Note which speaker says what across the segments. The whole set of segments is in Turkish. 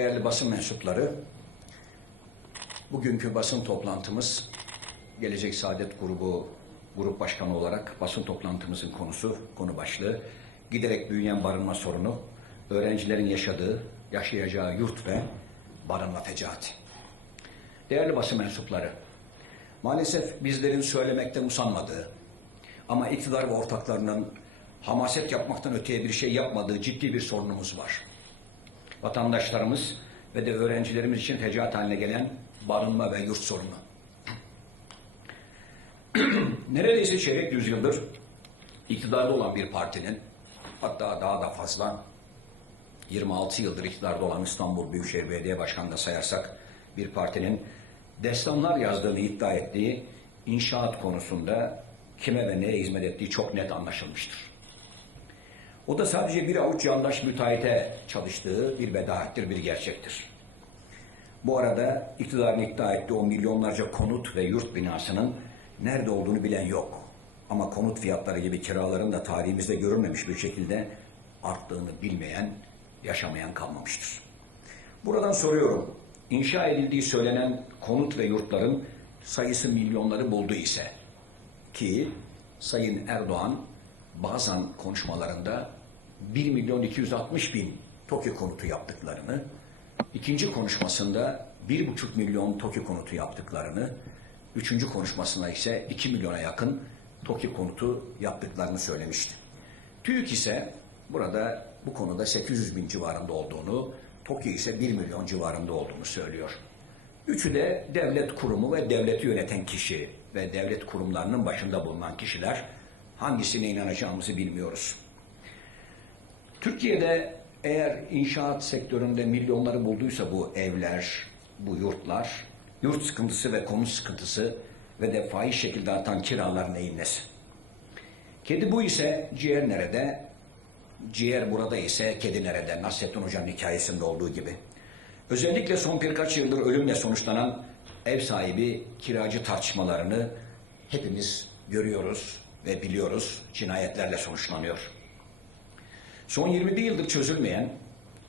Speaker 1: Değerli basın mensupları, bugünkü basın toplantımız Gelecek Saadet Grubu Grup Başkanı olarak basın toplantımızın konusu, konu başlığı giderek büyüyen barınma sorunu, öğrencilerin yaşadığı, yaşayacağı yurt ve barınma fecaati. Değerli basın mensupları, maalesef bizlerin söylemekten usanmadığı ama iktidar ve ortaklarının hamaset yapmaktan öteye bir şey yapmadığı ciddi bir sorunumuz var vatandaşlarımız ve de öğrencilerimiz için fecaat haline gelen barınma ve yurt sorunu. Neredeyse çeyrek yüzyıldır iktidarda olan bir partinin, hatta daha da fazla 26 yıldır iktidarda olan İstanbul Büyükşehir Belediye Başkanı da sayarsak bir partinin destanlar yazdığını iddia ettiği inşaat konusunda kime ve neye hizmet ettiği çok net anlaşılmıştır. O da sadece bir avuç yandaş müteahhite çalıştığı bir bedahattir, bir gerçektir. Bu arada iktidarın iddia ettiği o milyonlarca konut ve yurt binasının nerede olduğunu bilen yok. Ama konut fiyatları gibi kiraların da tarihimizde görülmemiş bir şekilde arttığını bilmeyen, yaşamayan kalmamıştır. Buradan soruyorum, inşa edildiği söylenen konut ve yurtların sayısı milyonları buldu ise ki Sayın Erdoğan bazen konuşmalarında 1 milyon 260 bin TOKİ konutu yaptıklarını, ikinci konuşmasında 1,5 milyon TOKİ konutu yaptıklarını, üçüncü konuşmasında ise 2 milyona yakın TOKİ konutu yaptıklarını söylemişti. TÜİK ise burada bu konuda 800 bin civarında olduğunu, TOKİ ise 1 milyon civarında olduğunu söylüyor. Üçü de devlet kurumu ve devleti yöneten kişi ve devlet kurumlarının başında bulunan kişiler hangisine inanacağımızı bilmiyoruz. Türkiye'de eğer inşaat sektöründe milyonları bulduysa bu evler, bu yurtlar, yurt sıkıntısı ve konut sıkıntısı ve de faiz şekilde artan kiralar neyin nesi? Kedi bu ise ciğer nerede? Ciğer burada ise kedi nerede? Nasrettin Hoca'nın hikayesinde olduğu gibi. Özellikle son birkaç yıldır ölümle sonuçlanan ev sahibi kiracı tartışmalarını hepimiz görüyoruz ve biliyoruz cinayetlerle sonuçlanıyor. Son 21 yıldır çözülmeyen,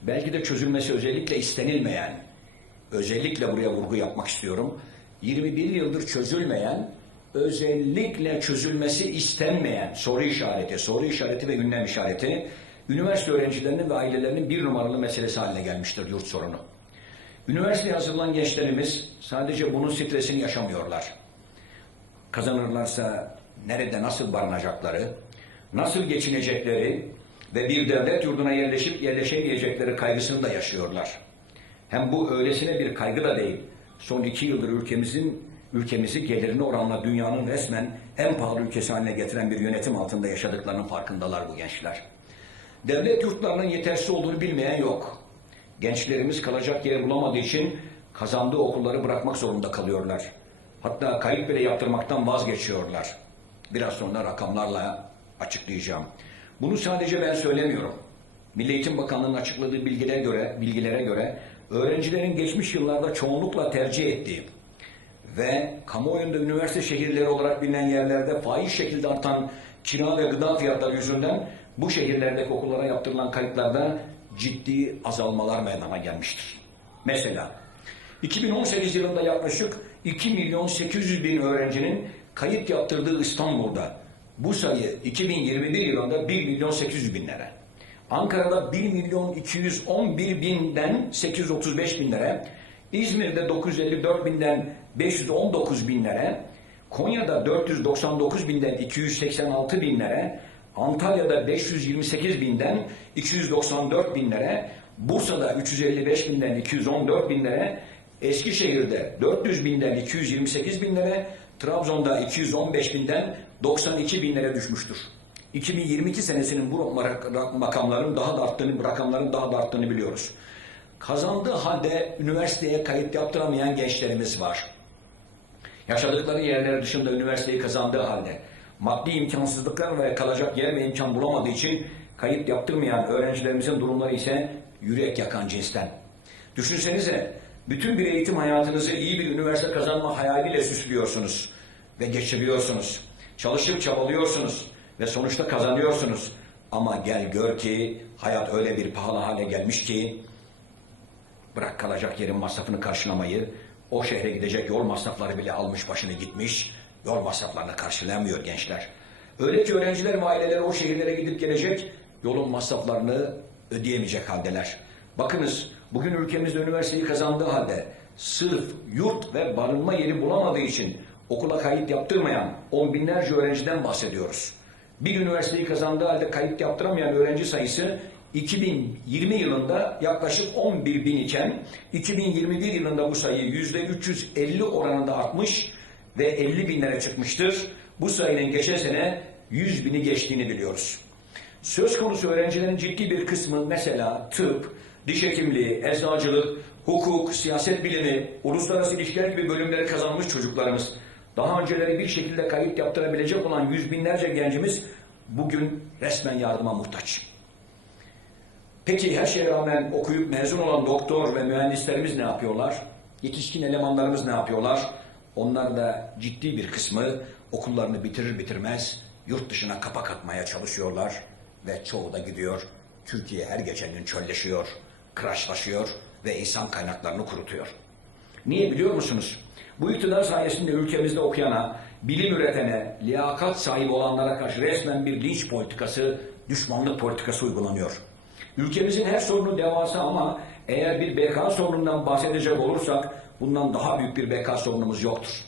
Speaker 1: belki de çözülmesi özellikle istenilmeyen, özellikle buraya vurgu yapmak istiyorum. 21 yıldır çözülmeyen, özellikle çözülmesi istenmeyen soru işareti, soru işareti ve ünlem işareti, üniversite öğrencilerinin ve ailelerinin bir numaralı meselesi haline gelmiştir yurt sorunu. Üniversiteye hazırlanan gençlerimiz sadece bunun stresini yaşamıyorlar. Kazanırlarsa nerede nasıl barınacakları, nasıl geçinecekleri ve bir devlet yurduna yerleşip yerleşemeyecekleri kaygısını da yaşıyorlar. Hem bu öylesine bir kaygı da değil. Son iki yıldır ülkemizin ülkemizi gelirine oranla dünyanın resmen en pahalı ülkesi haline getiren bir yönetim altında yaşadıklarının farkındalar bu gençler. Devlet yurtlarının yetersiz olduğunu bilmeyen yok. Gençlerimiz kalacak yer bulamadığı için kazandığı okulları bırakmak zorunda kalıyorlar. Hatta kayıt bile yaptırmaktan vazgeçiyorlar. Biraz sonra rakamlarla açıklayacağım. Bunu sadece ben söylemiyorum. Milli Eğitim Bakanlığı'nın açıkladığı bilgilere göre, bilgilere göre öğrencilerin geçmiş yıllarda çoğunlukla tercih ettiği ve kamuoyunda üniversite şehirleri olarak bilinen yerlerde faiz şekilde artan kira ve gıda fiyatları yüzünden bu şehirlerdeki okullara yaptırılan kayıtlarda ciddi azalmalar meydana gelmiştir. Mesela 2018 yılında yaklaşık 2 milyon 800 bin öğrencinin kayıt yaptırdığı İstanbul'da bu sayı 2021 yılında 1 milyon 800 binlere. Ankara'da 1 milyon 211 binden 835 binlere, İzmir'de 954 binden 519 binlere, Konya'da 499 binden 286 binlere, Antalya'da 528 binden 294 binlere, Bursa'da 355 binden 214 binlere, Eskişehir'de 400 binden 228 binlere, Trabzon'da 215 binden 92 binlere düşmüştür. 2022 senesinin bu makamların daha da arttığını, rakamların daha da arttığını biliyoruz. Kazandığı halde üniversiteye kayıt yaptıramayan gençlerimiz var. Yaşadıkları yerler dışında üniversiteyi kazandığı halde maddi imkansızlıklar ve kalacak yer ve imkan bulamadığı için kayıt yaptırmayan öğrencilerimizin durumları ise yürek yakan cinsten. Düşünsenize bütün bir eğitim hayatınızı iyi bir üniversite kazanma hayaliyle süslüyorsunuz ve geçiriyorsunuz. Çalışıp çabalıyorsunuz ve sonuçta kazanıyorsunuz. Ama gel gör ki hayat öyle bir pahalı hale gelmiş ki Bırak kalacak yerin masrafını karşılamayı, o şehre gidecek yol masrafları bile almış başını gitmiş, yol masraflarını karşılayamıyor gençler. Öyle ki öğrenciler ve aileleri o şehirlere gidip gelecek, yolun masraflarını ödeyemeyecek haldeler. Bakınız, bugün ülkemizde üniversiteyi kazandığı halde sırf yurt ve barınma yeri bulamadığı için okula kayıt yaptırmayan on binlerce öğrenciden bahsediyoruz. Bir üniversiteyi kazandığı halde kayıt yaptıramayan öğrenci sayısı 2020 yılında yaklaşık 11 bin iken 2021 yılında bu sayı yüzde 350 oranında artmış ve 50 binlere çıkmıştır. Bu sayının geçen sene 100 bini geçtiğini biliyoruz. Söz konusu öğrencilerin ciddi bir kısmı mesela tıp, diş hekimliği, eczacılık, hukuk, siyaset bilimi, uluslararası ilişkiler gibi bölümleri kazanmış çocuklarımız. Daha önceleri bir şekilde kayıt yaptırabilecek olan yüz binlerce gencimiz bugün resmen yardıma muhtaç. Peki her şeye rağmen okuyup mezun olan doktor ve mühendislerimiz ne yapıyorlar? Yetişkin elemanlarımız ne yapıyorlar? Onlar da ciddi bir kısmı okullarını bitirir bitirmez yurt dışına kapak atmaya çalışıyorlar ve çoğu da gidiyor. Türkiye her geçen gün çölleşiyor, kıraçlaşıyor ve insan kaynaklarını kurutuyor. Niye biliyor musunuz? Bu iktidar sayesinde ülkemizde okuyana, bilim üretene, liyakat sahibi olanlara karşı resmen bir linç politikası, düşmanlık politikası uygulanıyor. Ülkemizin her sorunu devasa ama eğer bir BK sorunundan bahsedecek olursak bundan daha büyük bir BK sorunumuz yoktur.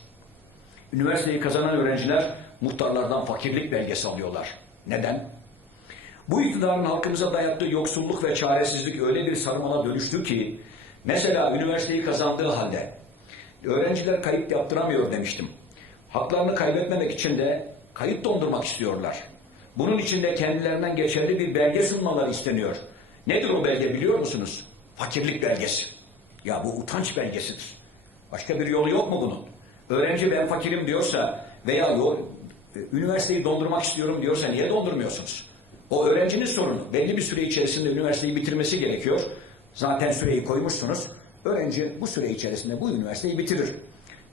Speaker 1: Üniversiteyi kazanan öğrenciler muhtarlardan fakirlik belgesi alıyorlar. Neden? Bu iktidarın halkımıza dayattığı yoksulluk ve çaresizlik öyle bir sarmala dönüştü ki mesela üniversiteyi kazandığı halde öğrenciler kayıt yaptıramıyor demiştim. Haklarını kaybetmemek için de kayıt dondurmak istiyorlar. Bunun için de kendilerinden geçerli bir belge sunmaları isteniyor. Nedir o belge biliyor musunuz? Fakirlik belgesi. Ya bu utanç belgesidir. Başka bir yolu yok mu bunun? Öğrenci ben fakirim diyorsa veya yol, üniversiteyi dondurmak istiyorum diyorsa niye dondurmuyorsunuz? O öğrencinin sorunu. Belli bir süre içerisinde üniversiteyi bitirmesi gerekiyor. Zaten süreyi koymuşsunuz. Öğrenci bu süre içerisinde bu üniversiteyi bitirir.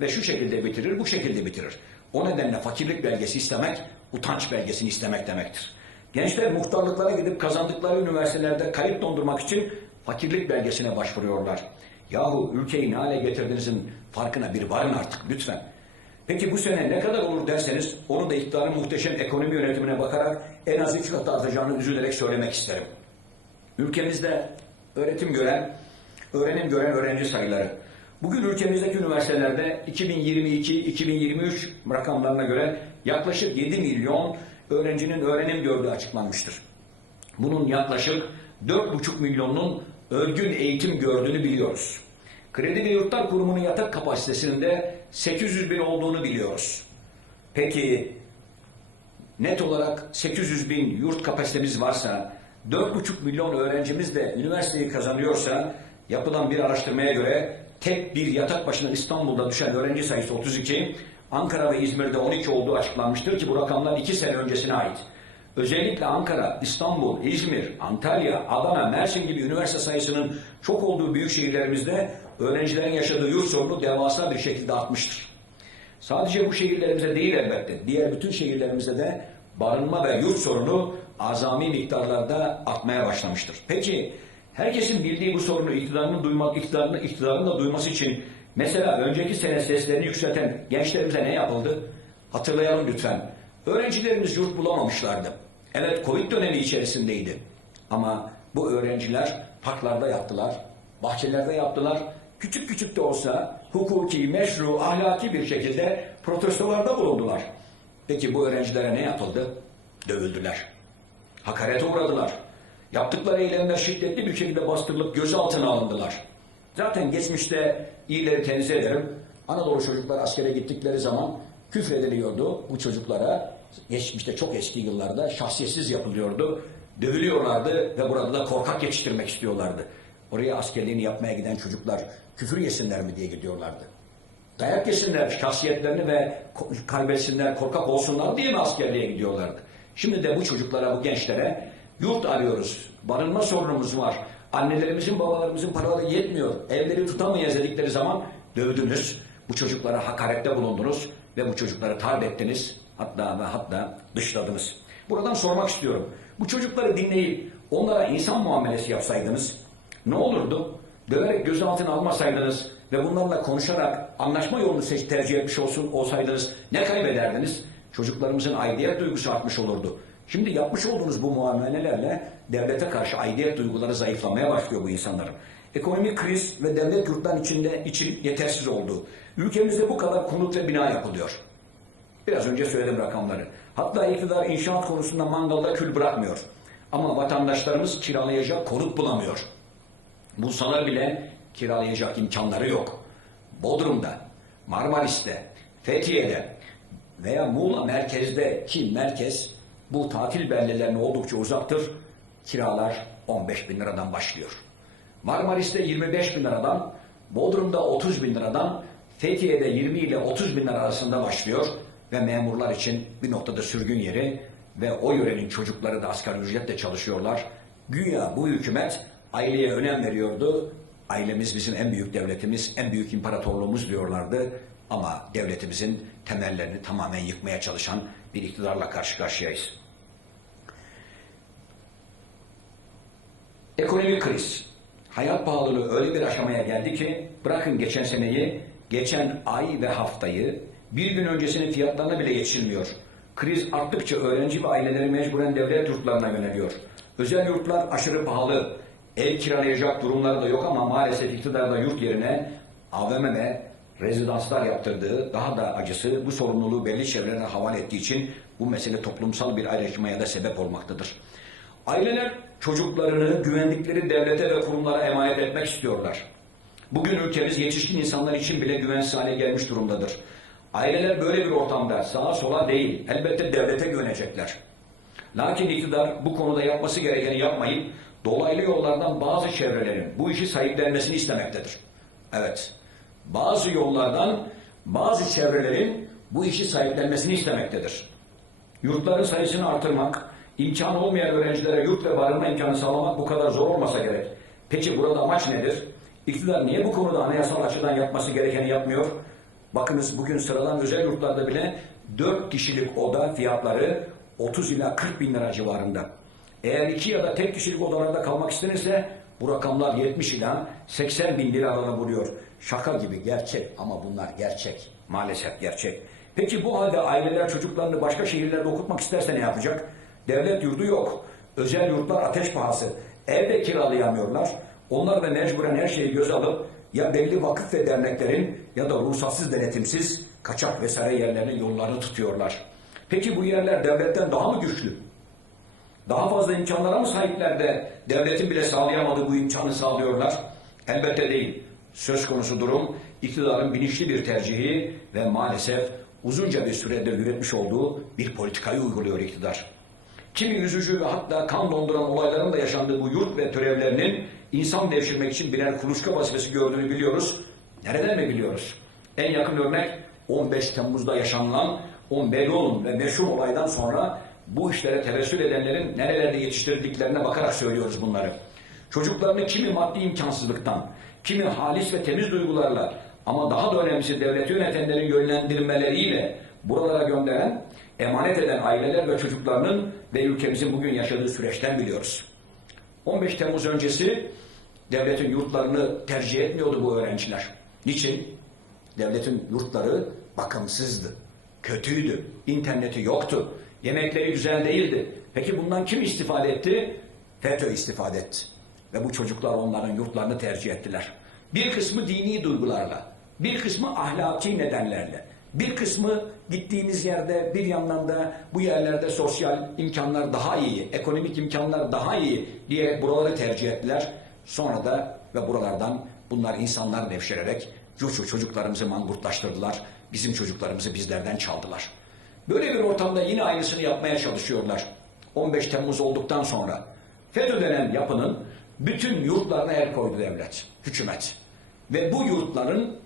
Speaker 1: Ve şu şekilde bitirir, bu şekilde bitirir. O nedenle fakirlik belgesi istemek, utanç belgesini istemek demektir. Gençler muhtarlıklara gidip kazandıkları üniversitelerde kayıt dondurmak için fakirlik belgesine başvuruyorlar. Yahu ülkeyi ne hale getirdiğinizin farkına bir varın artık lütfen. Peki bu sene ne kadar olur derseniz onu da iktidarın muhteşem ekonomi yönetimine bakarak en az iki kat artacağını üzülerek söylemek isterim. Ülkemizde öğretim gören, öğrenim gören öğrenci sayıları. Bugün ülkemizdeki üniversitelerde 2022-2023 rakamlarına göre yaklaşık 7 milyon öğrencinin öğrenim gördüğü açıklanmıştır. Bunun yaklaşık 4,5 milyonun örgün eğitim gördüğünü biliyoruz. Kredi ve Yurtlar Kurumu'nun yatak kapasitesinin de 800 bin olduğunu biliyoruz. Peki net olarak 800 bin yurt kapasitemiz varsa 4,5 milyon öğrencimiz de üniversiteyi kazanıyorsa yapılan bir araştırmaya göre tek bir yatak başına İstanbul'da düşen öğrenci sayısı 32, Ankara ve İzmir'de 12 olduğu açıklanmıştır ki bu rakamlar 2 sene öncesine ait. Özellikle Ankara, İstanbul, İzmir, Antalya, Adana, Mersin gibi üniversite sayısının çok olduğu büyük şehirlerimizde öğrencilerin yaşadığı yurt sorunu devasa bir şekilde artmıştır. Sadece bu şehirlerimize değil elbette, diğer bütün şehirlerimizde de barınma ve yurt sorunu azami miktarlarda artmaya başlamıştır. Peki herkesin bildiği bu sorunu iktidarının duymak, iktidarını, iktidarın da duyması için mesela önceki sene seslerini yükselten gençlerimize ne yapıldı? Hatırlayalım lütfen. Öğrencilerimiz yurt bulamamışlardı. Evet Covid dönemi içerisindeydi. Ama bu öğrenciler parklarda yaptılar, bahçelerde yaptılar. Küçük küçük de olsa hukuki, meşru, ahlaki bir şekilde protestolarda bulundular. Peki bu öğrencilere ne yapıldı? Dövüldüler. Hakarete uğradılar. Yaptıkları eylemler şiddetli bir şekilde bastırılıp gözaltına alındılar. Zaten geçmişte iyileri tenzih ederim. Anadolu çocuklar askere gittikleri zaman küfrediliyordu bu çocuklara. Geçmişte çok eski yıllarda şahsiyetsiz yapılıyordu. Dövülüyorlardı ve burada da korkak yetiştirmek istiyorlardı. Oraya askerliğini yapmaya giden çocuklar küfür yesinler mi diye gidiyorlardı. Dayak yesinler, şahsiyetlerini ve kaybetsinler, korkak olsunlar diye mi askerliğe gidiyorlardı? Şimdi de bu çocuklara, bu gençlere yurt arıyoruz, barınma sorunumuz var. Annelerimizin, babalarımızın paraları yetmiyor. Evleri tutamayız dedikleri zaman dövdünüz. Bu çocuklara hakarette bulundunuz ve bu çocukları tarif ettiniz. Hatta ve hatta dışladınız. Buradan sormak istiyorum. Bu çocukları dinleyip onlara insan muamelesi yapsaydınız ne olurdu? döverek gözaltına almasaydınız ve bunlarla konuşarak anlaşma yolunu tercih etmiş olsun olsaydınız ne kaybederdiniz? Çocuklarımızın aidiyet duygusu artmış olurdu. Şimdi yapmış olduğunuz bu muamelelerle devlete karşı aidiyet duyguları zayıflamaya başlıyor bu insanların. Ekonomik kriz ve devlet yurtların içinde için yetersiz oldu. Ülkemizde bu kadar konut ve bina yapılıyor. Biraz önce söyledim rakamları. Hatta iktidar inşaat konusunda mangalda kül bırakmıyor. Ama vatandaşlarımız kiralayacak konut bulamıyor. Bulsalar bile kiralayacak imkanları yok. Bodrum'da, Marmaris'te, Fethiye'de veya Muğla merkezde ki merkez bu tatil beldelerine oldukça uzaktır. Kiralar 15 bin liradan başlıyor. Marmaris'te 25 bin liradan, Bodrum'da 30 bin liradan, Fethiye'de 20 ile 30 bin lira arasında başlıyor ve memurlar için bir noktada sürgün yeri ve o yörenin çocukları da asgari ücretle çalışıyorlar. Güya bu hükümet aileye önem veriyordu. Ailemiz bizim en büyük devletimiz, en büyük imparatorluğumuz diyorlardı. Ama devletimizin temellerini tamamen yıkmaya çalışan bir iktidarla karşı karşıyayız. Ekonomik kriz, hayat pahalılığı öyle bir aşamaya geldi ki bırakın geçen seneyi, geçen ay ve haftayı bir gün öncesinin fiyatlarına bile yetişilmiyor. Kriz arttıkça öğrenci ve aileleri mecburen devlet yurtlarına yöneliyor. Özel yurtlar aşırı pahalı. Ev kiralayacak durumları da yok ama maalesef iktidar da yurt yerine AVM ve rezidanslar yaptırdığı daha da acısı bu sorumluluğu belli çevrelerine havale ettiği için bu mesele toplumsal bir ayrışmaya da sebep olmaktadır. Aileler çocuklarını güvendikleri devlete ve kurumlara emanet etmek istiyorlar. Bugün ülkemiz yetişkin insanlar için bile güvensiz hale gelmiş durumdadır. Aileler böyle bir ortamda sağa sola değil, elbette devlete güvenecekler. Lakin iktidar bu konuda yapması gerekeni yapmayıp dolaylı yollardan bazı çevrelerin bu işi sahiplenmesini istemektedir. Evet, bazı yollardan bazı çevrelerin bu işi sahiplenmesini istemektedir. Yurtların sayısını artırmak, imkan olmayan öğrencilere yurt ve barınma imkanı sağlamak bu kadar zor olmasa gerek. Peki burada amaç nedir? İktidar niye bu konuda anayasal açıdan yapması gerekeni yapmıyor? Bakınız bugün sıradan özel yurtlarda bile 4 kişilik oda fiyatları 30 ila 40 bin lira civarında. Eğer iki ya da tek kişilik odalarda kalmak istenirse bu rakamlar 70 ila 80 bin lira aralığını buluyor. Şaka gibi gerçek ama bunlar gerçek. Maalesef gerçek. Peki bu halde aileler çocuklarını başka şehirlerde okutmak isterse ne yapacak? Devlet yurdu yok. Özel yurtlar ateş pahası. Evde kiralayamıyorlar. Onlar da mecburen her şeyi göze alıp ya belli vakıf ve derneklerin ya da ruhsatsız denetimsiz kaçak vesaire yerlerinin yollarını tutuyorlar. Peki bu yerler devletten daha mı güçlü? Daha fazla imkanlara mı sahipler de devletin bile sağlayamadığı bu imkanı sağlıyorlar? Elbette değil. Söz konusu durum iktidarın bilinçli bir tercihi ve maalesef uzunca bir süredir yürütmüş olduğu bir politikayı uyguluyor iktidar. Kimi üzücü ve hatta kan donduran olayların da yaşandığı bu yurt ve törevlerinin insan devşirmek için birer kuluçka vazifesi gördüğünü biliyoruz. Nereden mi biliyoruz? En yakın örnek 15 Temmuz'da yaşanılan 10 Beyoğlu'nun ve meşhur olaydan sonra bu işlere tevessül edenlerin nerelerde yetiştirdiklerine bakarak söylüyoruz bunları. Çocuklarını kimi maddi imkansızlıktan, kimi halis ve temiz duygularla ama daha da önemlisi devleti yönetenlerin yönlendirmeleriyle buralara gönderen, emanet eden aileler ve çocuklarının ve ülkemizin bugün yaşadığı süreçten biliyoruz. 15 Temmuz öncesi devletin yurtlarını tercih etmiyordu bu öğrenciler. Niçin? Devletin yurtları bakımsızdı, kötüydü, interneti yoktu, yemekleri güzel değildi. Peki bundan kim istifade etti? FETÖ istifade etti. Ve bu çocuklar onların yurtlarını tercih ettiler. Bir kısmı dini duygularla, bir kısmı ahlaki nedenlerle, bir kısmı gittiğimiz yerde bir yandan da bu yerlerde sosyal imkanlar daha iyi, ekonomik imkanlar daha iyi diyerek buraları tercih ettiler. Sonra da ve buralardan bunlar insanlar devşirerek cuçu çocuklarımızı mangurtlaştırdılar. Bizim çocuklarımızı bizlerden çaldılar. Böyle bir ortamda yine aynısını yapmaya çalışıyorlar. 15 Temmuz olduktan sonra FETÖ denen yapının bütün yurtlarına el koydu devlet, hükümet. Ve bu yurtların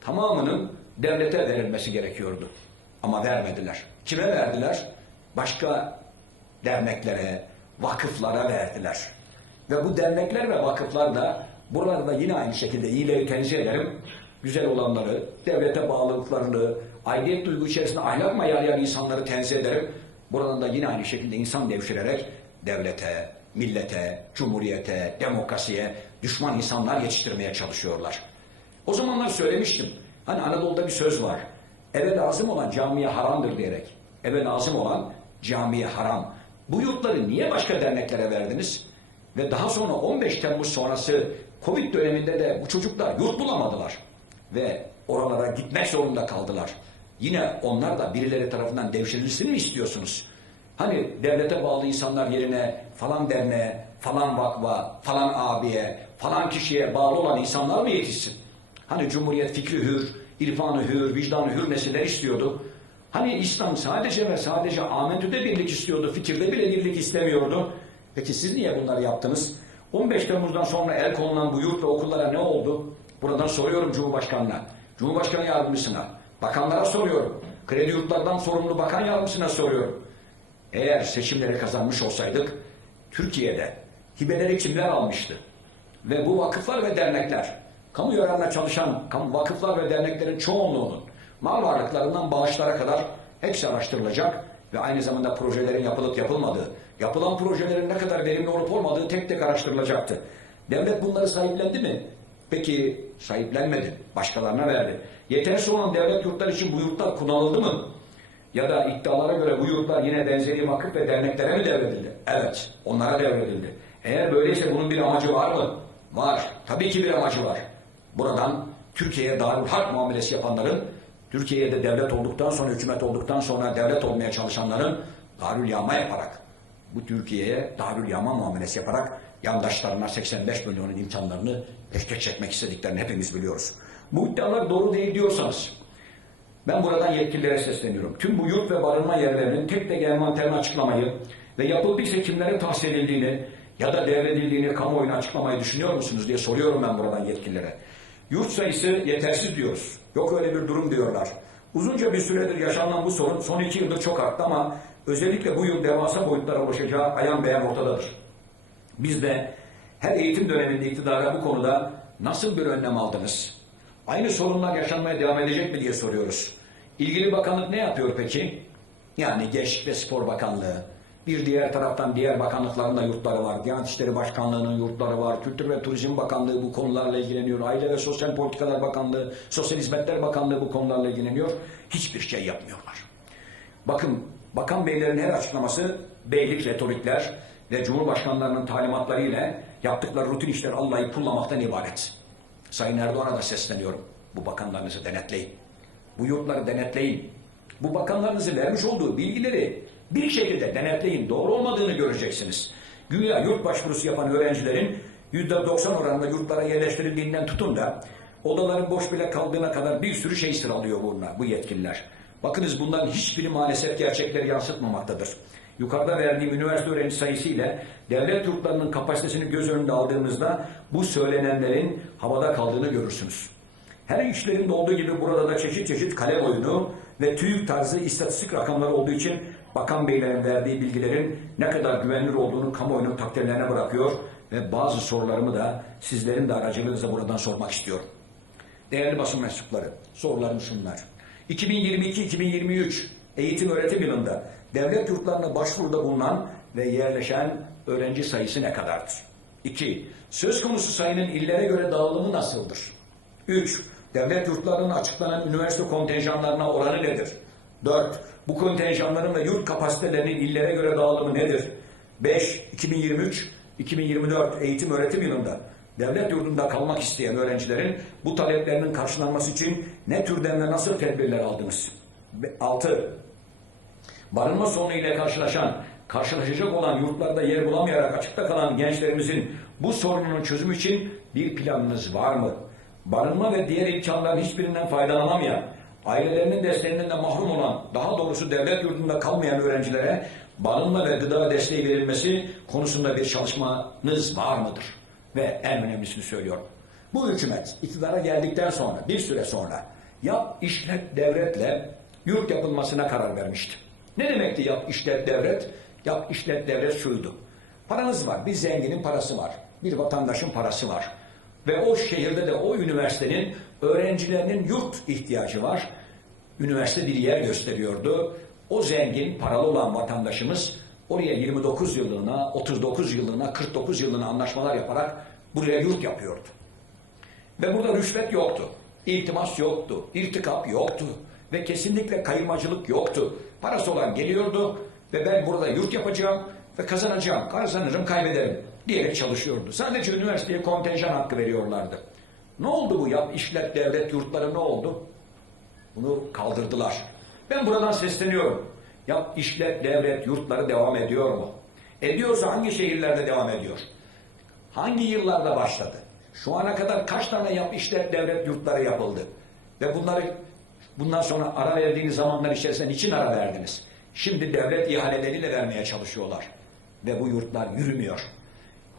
Speaker 1: tamamının devlete verilmesi gerekiyordu. Ama vermediler. Kime verdiler? Başka derneklere, vakıflara verdiler. Ve bu dernekler ve vakıflar da buralarda yine aynı şekilde iyileri tenzih ederim. Güzel olanları, devlete bağlılıklarını, aidiyet duygu içerisinde ahlak mayarlayan insanları tenzih ederim. Buradan da yine aynı şekilde insan devşirerek devlete, millete, cumhuriyete, demokrasiye düşman insanlar yetiştirmeye çalışıyorlar. O zamanlar söylemiştim. Hani Anadolu'da bir söz var. Eve lazım olan camiye haramdır diyerek. Eve lazım olan camiye haram. Bu yurtları niye başka derneklere verdiniz? Ve daha sonra 15 Temmuz sonrası Covid döneminde de bu çocuklar yurt bulamadılar. Ve oralara gitmek zorunda kaldılar. Yine onlar da birileri tarafından devşirilsin mi istiyorsunuz? Hani devlete bağlı insanlar yerine falan derneğe, falan vakfa, falan abiye, falan kişiye bağlı olan insanlar mı yetişsin? Hani Cumhuriyet fikri hür, irfanı hür, vicdanı hür nesiller istiyordu. Hani İslam sadece ve sadece amentüde birlik istiyordu, fikirde bile birlik istemiyordu. Peki siz niye bunları yaptınız? 15 Temmuz'dan sonra el konulan bu yurt ve okullara ne oldu? Buradan soruyorum Cumhurbaşkanı'na, Cumhurbaşkanı Yardımcısına, bakanlara soruyorum. Kredi yurtlardan sorumlu bakan yardımcısına soruyorum. Eğer seçimleri kazanmış olsaydık, Türkiye'de hibeleri kimler almıştı? Ve bu vakıflar ve dernekler, kamu yararına çalışan kamu vakıflar ve derneklerin çoğunluğunun mal varlıklarından bağışlara kadar hepsi araştırılacak ve aynı zamanda projelerin yapılıp yapılmadığı, yapılan projelerin ne kadar verimli olup olmadığı tek tek araştırılacaktı. Devlet bunları sahiplendi mi? Peki sahiplenmedi, başkalarına verdi. Yetersiz olan devlet yurtları için bu yurtlar kullanıldı mı? Ya da iddialara göre bu yurtlar yine benzeri vakıf ve derneklere mi devredildi? Evet, onlara devredildi. Eğer böyleyse bunun bir amacı var mı? Var. Tabii ki bir amacı var. Buradan Türkiye'ye darul harp muamelesi yapanların, Türkiye'de devlet olduktan sonra, hükümet olduktan sonra devlet olmaya çalışanların darül yağma yaparak, bu Türkiye'ye darül yağma muamelesi yaparak yandaşlarına 85 milyonun imkanlarını peşkeş çekmek istediklerini hepimiz biliyoruz. Bu iddialar doğru değil diyorsanız, ben buradan yetkililere sesleniyorum. Tüm bu yurt ve barınma yerlerinin tek tek envanterini açıklamayı ve yapıldıysa kimlere tahsis edildiğini ya da devredildiğini kamuoyuna açıklamayı düşünüyor musunuz diye soruyorum ben buradan yetkililere. Yurt sayısı yetersiz diyoruz. Yok öyle bir durum diyorlar. Uzunca bir süredir yaşanan bu sorun son iki yıldır çok arttı ama özellikle bu yıl devasa boyutlara ulaşacağı ayan beyan ortadadır. Biz de her eğitim döneminde iktidara bu konuda nasıl bir önlem aldınız? Aynı sorunlar yaşanmaya devam edecek mi diye soruyoruz. İlgili bakanlık ne yapıyor peki? Yani Gençlik ve Spor Bakanlığı, bir diğer taraftan diğer bakanlıkların da yurtları var. Diyanet İşleri Başkanlığı'nın yurtları var. Kültür ve Turizm Bakanlığı bu konularla ilgileniyor. Aile ve Sosyal Politikalar Bakanlığı, Sosyal Hizmetler Bakanlığı bu konularla ilgileniyor. Hiçbir şey yapmıyorlar. Bakın bakan beylerin her açıklaması beylik retorikler ve cumhurbaşkanlarının talimatları ile yaptıkları rutin işler Allah'ı pullamaktan ibaret. Sayın Erdoğan'a da sesleniyorum. Bu bakanlarınızı denetleyin. Bu yurtları denetleyin. Bu bakanlarınızın vermiş olduğu bilgileri bir şekilde denetleyin. Doğru olmadığını göreceksiniz. Güya yurt başvurusu yapan öğrencilerin %90 oranında yurtlara yerleştirildiğinden tutun da odaların boş bile kaldığına kadar bir sürü şey sıralıyor bunlar, bu yetkililer. Bakınız bunların hiçbiri maalesef gerçekleri yansıtmamaktadır. Yukarıda verdiğim üniversite öğrenci sayısı ile devlet yurtlarının kapasitesini göz önünde aldığımızda bu söylenenlerin havada kaldığını görürsünüz. Her işlerinde olduğu gibi burada da çeşit çeşit kalem oyunu ve TÜİK tarzı istatistik rakamları olduğu için bakan beylerin verdiği bilgilerin ne kadar güvenilir olduğunu kamuoyunun takdirlerine bırakıyor ve bazı sorularımı da sizlerin de aracılığınızla buradan sormak istiyorum. Değerli basın mensupları, sorularım şunlar. 2022-2023 eğitim öğretim yılında devlet yurtlarına başvuruda bulunan ve yerleşen öğrenci sayısı ne kadardır? 2. Söz konusu sayının illere göre dağılımı nasıldır? 3. Devlet yurtlarının açıklanan üniversite kontenjanlarına oranı nedir? 4. Bu kontenjanların ve yurt kapasitelerinin illere göre dağılımı nedir? 5. 2023-2024 eğitim öğretim yılında devlet yurdunda kalmak isteyen öğrencilerin bu taleplerinin karşılanması için ne türden ve nasıl tedbirler aldınız? 6. Barınma sorunu ile karşılaşan, karşılaşacak olan yurtlarda yer bulamayarak açıkta kalan gençlerimizin bu sorununun çözümü için bir planınız var mı? Barınma ve diğer imkanların hiçbirinden faydalanamayan, ailelerinin desteğinden de mahrum olan, daha doğrusu devlet yurdunda kalmayan öğrencilere barınma ve gıda desteği verilmesi konusunda bir çalışmanız var mıdır? Ve en önemlisini söylüyorum. Bu hükümet iktidara geldikten sonra, bir süre sonra yap işlet devletle yurt yapılmasına karar vermişti. Ne demekti yap işlet devlet? Yap işlet devlet şuydu. Paranız var, bir zenginin parası var, bir vatandaşın parası var. Ve o şehirde de o üniversitenin öğrencilerinin yurt ihtiyacı var. Üniversite bir yer gösteriyordu. O zengin, paralı olan vatandaşımız oraya 29 yıllığına, 39 yıllığına, 49 yıllığına anlaşmalar yaparak buraya yurt yapıyordu. Ve burada rüşvet yoktu. İltimas yoktu. irtikap yoktu. Ve kesinlikle kayırmacılık yoktu. Parası olan geliyordu ve ben burada yurt yapacağım ve kazanacağım. Kazanırım, kaybederim diyerek çalışıyordu. Sadece üniversiteye kontenjan hakkı veriyorlardı. Ne oldu bu yap işlet devlet yurtları ne oldu? Bunu kaldırdılar. Ben buradan sesleniyorum. Yap işlet devlet yurtları devam ediyor mu? Ediyorsa hangi şehirlerde devam ediyor? Hangi yıllarda başladı? Şu ana kadar kaç tane yap işlet devlet yurtları yapıldı? Ve bunları bundan sonra ara verdiğiniz zamanlar içerisinde niçin ara verdiniz? Şimdi devlet ihaleleriyle vermeye çalışıyorlar. Ve bu yurtlar yürümüyor.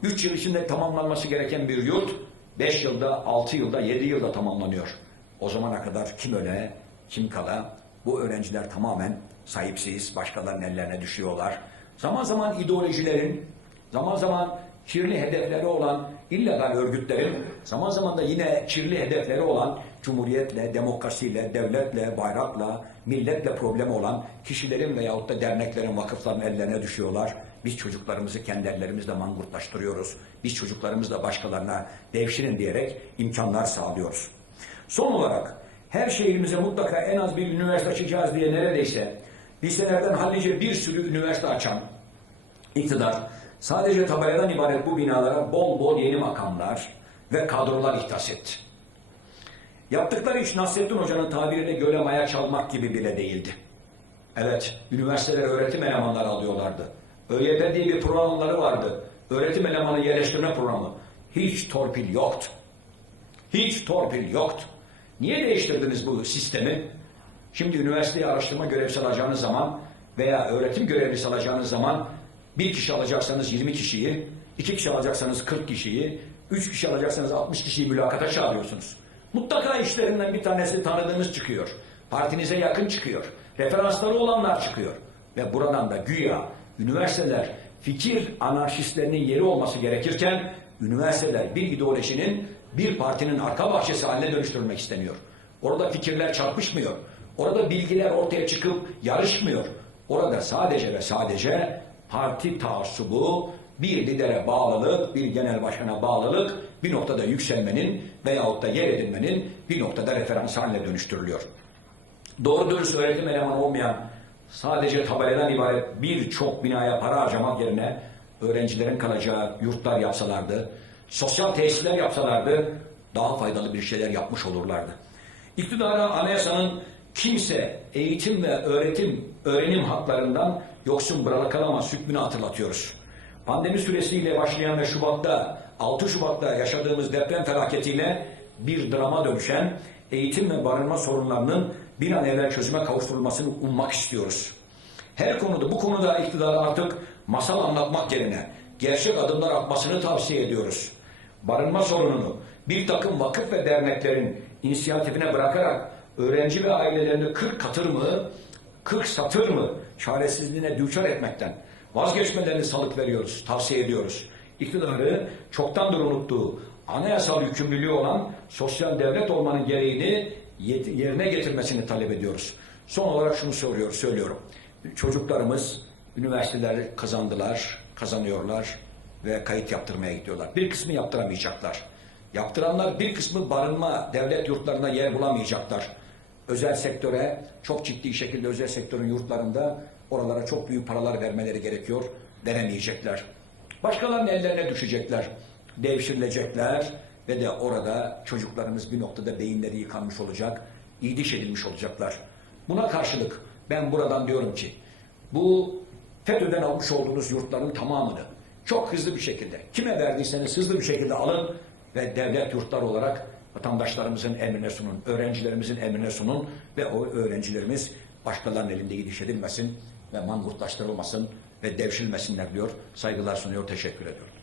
Speaker 1: Üç yıl içinde tamamlanması gereken bir yurt, beş yılda, altı yılda, yedi yılda tamamlanıyor. O zamana kadar kim öle, kim kala, bu öğrenciler tamamen sahipsiz, başkalarının ellerine düşüyorlar. Zaman zaman ideolojilerin, zaman zaman kirli hedefleri olan illegal örgütlerin, zaman zaman da yine kirli hedefleri olan cumhuriyetle, demokrasiyle, devletle, bayrakla, milletle problemi olan kişilerin veyahut da derneklerin, vakıfların ellerine düşüyorlar. Biz çocuklarımızı kendi ellerimizle mangurtlaştırıyoruz. Biz çocuklarımızla başkalarına devşirin diyerek imkanlar sağlıyoruz. Son olarak her şehrimize mutlaka en az bir üniversite açacağız diye neredeyse liselerden hallice bir sürü üniversite açan iktidar sadece tabeladan ibaret bu binalara bol bol yeni makamlar ve kadrolar ihtas etti. Yaptıkları iş Nasrettin Hoca'nın tabiriyle göle maya çalmak gibi bile değildi. Evet, üniversiteler öğretim elemanları alıyorlardı. ÖYB diye bir programları vardı. Öğretim elemanı yerleştirme programı. Hiç torpil yoktu. Hiç torpil yoktu. Niye değiştirdiniz bu sistemi? Şimdi üniversiteye araştırma görevlisi alacağınız zaman veya öğretim görevlisi alacağınız zaman bir kişi alacaksanız 20 kişiyi, iki kişi alacaksanız 40 kişiyi, üç kişi alacaksanız 60 kişiyi mülakata çağırıyorsunuz. Mutlaka işlerinden bir tanesi tanıdığınız çıkıyor. Partinize yakın çıkıyor. Referansları olanlar çıkıyor. Ve buradan da güya üniversiteler fikir anarşistlerinin yeri olması gerekirken üniversiteler bir ideolojinin bir partinin arka bahçesi haline dönüştürülmek isteniyor. Orada fikirler çarpışmıyor. Orada bilgiler ortaya çıkıp yarışmıyor. Orada sadece ve sadece parti taassubu, bir lidere bağlılık, bir genel başkana bağlılık bir noktada yükselmenin veyahut da yer edinmenin bir noktada referans haline dönüştürülüyor. Doğru dürüst öğretim elemanı olmayan sadece tabeladan ibaret birçok binaya para harcamak yerine öğrencilerin kalacağı yurtlar yapsalardı, sosyal tesisler yapsalardı daha faydalı bir şeyler yapmış olurlardı. İktidara anayasanın kimse eğitim ve öğretim, öğrenim haklarından yoksun bırakılamaz hükmünü hatırlatıyoruz. Pandemi süresiyle başlayan ve Şubat'ta, 6 Şubat'ta yaşadığımız deprem felaketiyle bir drama dönüşen eğitim ve barınma sorunlarının bir an evvel çözüme kavuşturulmasını ummak istiyoruz. Her konuda, bu konuda iktidara artık masal anlatmak yerine gerçek adımlar atmasını tavsiye ediyoruz. Barınma sorununu bir takım vakıf ve derneklerin inisiyatifine bırakarak öğrenci ve ailelerini 40 katır mı, 40 satır mı çaresizliğine düçar etmekten vazgeçmelerini salık veriyoruz, tavsiye ediyoruz. İktidarı çoktandır unuttuğu anayasal yükümlülüğü olan sosyal devlet olmanın gereğini yerine getirmesini talep ediyoruz. Son olarak şunu soruyor, söylüyorum. Çocuklarımız üniversiteler kazandılar, kazanıyorlar ve kayıt yaptırmaya gidiyorlar. Bir kısmı yaptıramayacaklar. Yaptıranlar bir kısmı barınma devlet yurtlarına yer bulamayacaklar. Özel sektöre çok ciddi şekilde özel sektörün yurtlarında oralara çok büyük paralar vermeleri gerekiyor. Veremeyecekler. Başkalarının ellerine düşecekler. Devşirilecekler ve de orada çocuklarımız bir noktada beyinleri yıkanmış olacak, iyiliş edilmiş olacaklar. Buna karşılık ben buradan diyorum ki bu FETÖ'den almış olduğunuz yurtların tamamını çok hızlı bir şekilde kime verdiyseniz hızlı bir şekilde alın ve devlet yurtları olarak vatandaşlarımızın emrine sunun, öğrencilerimizin emrine sunun ve o öğrencilerimiz başkalarının elinde gidiş edilmesin ve mangurtlaştırılmasın ve devşilmesinler diyor. Saygılar sunuyor, teşekkür ediyorum.